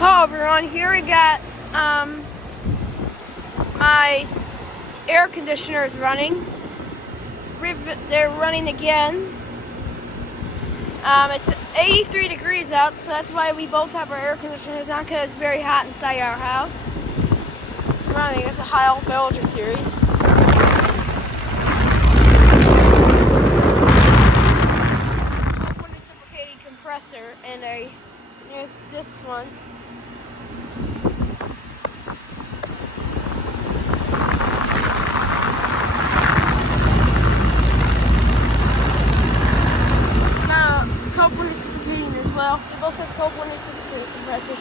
Hello everyone, here we got my air conditioner is running. They're running again. It's 83 degrees out, so that's why we both have our air conditioners on, because it's very hot inside our house. It's running. It's a high voltage series. Open reciprocating compressor, and there's this one. Copeland reciprocating as well. They both have Copeland reciprocating compressors.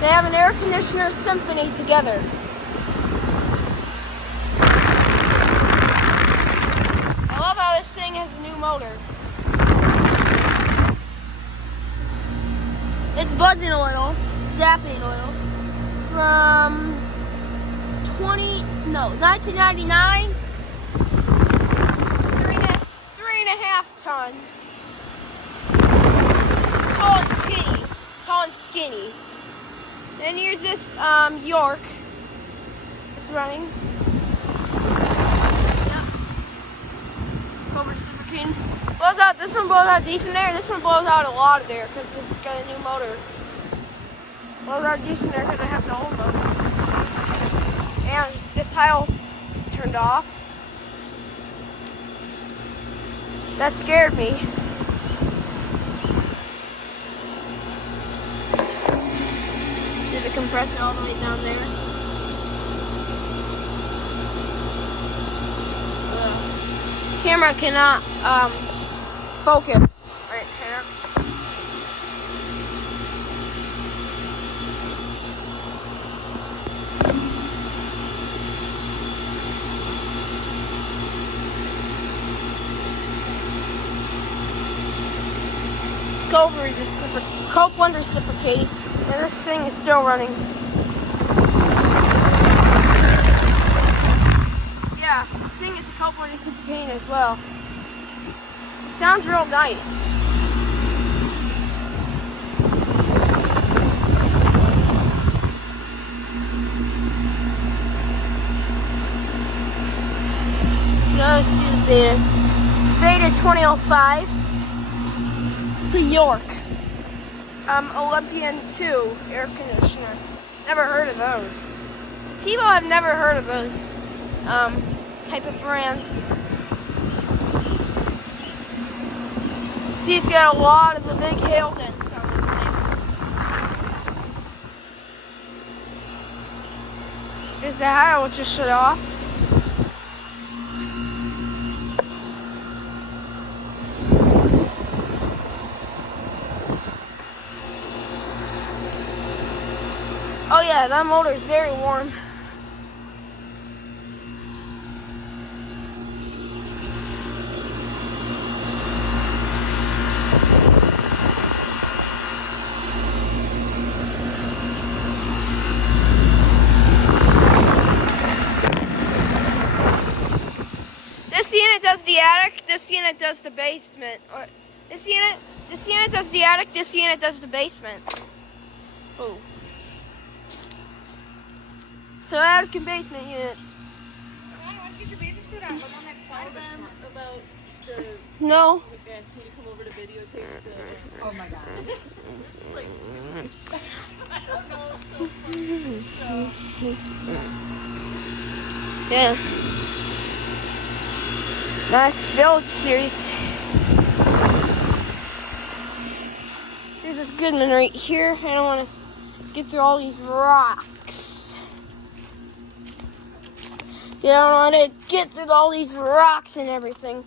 They have an air conditioner symphony together. I love how this thing has a new motor. It's buzzing oil, zapping oil. It's from 1999. Three and a half ton. Tall and skinny. And here's this York. It's running. Yeah. Over reciprocating. Blows out. This one blows out decent air. This one blows out a lot of air because this has got a new motor. Blows out decent air because it has an old motor. And this dial is turned off. That scared me. The compressor all the way down there. Camera cannot focus right here. Copeland reciprocating. And this thing is still running. Yeah, this thing is Copeland reciprocating as well. It sounds real nice. Now let's see the data. Faded 2005 to York. Olympian 2 air conditioner. Never heard of those. People have never heard of those type of brands. See, it's got a lot of the big hail dents on this thing. There's the dial, which just shut off. Oh yeah, that motor is very warm. This unit does the attic, this unit does the basement. Or this unit does the attic, this unit does the basement. Oh. So attic and basement units. Why don't you get your babysitter on? Tell them about the... No. They asked me to come over to videotape the... Oh my god. Like, I don't know. So Yeah. Nice build series. Here's this Goodman right here. I don't want to get through all these rocks. You don't want to get through all these rocks and everything.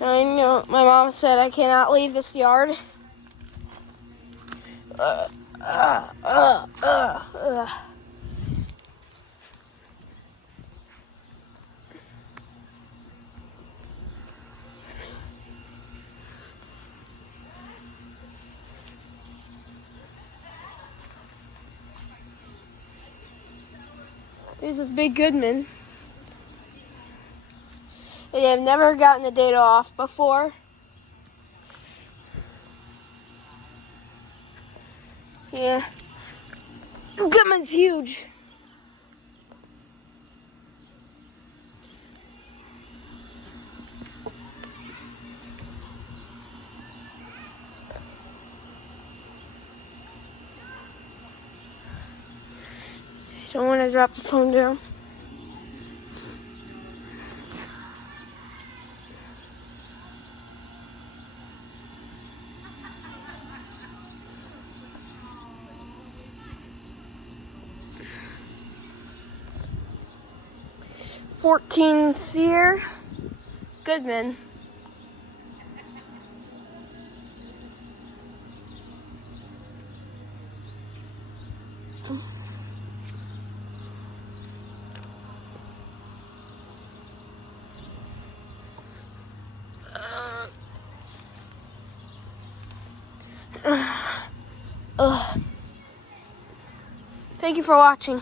I know my mom said I cannot leave this yard. There's this big Goodman. I've never gotten the data off before. Yeah. Goodman's huge. Don't want to drop the phone down. $14 Sear Goodman. Thank you for watching.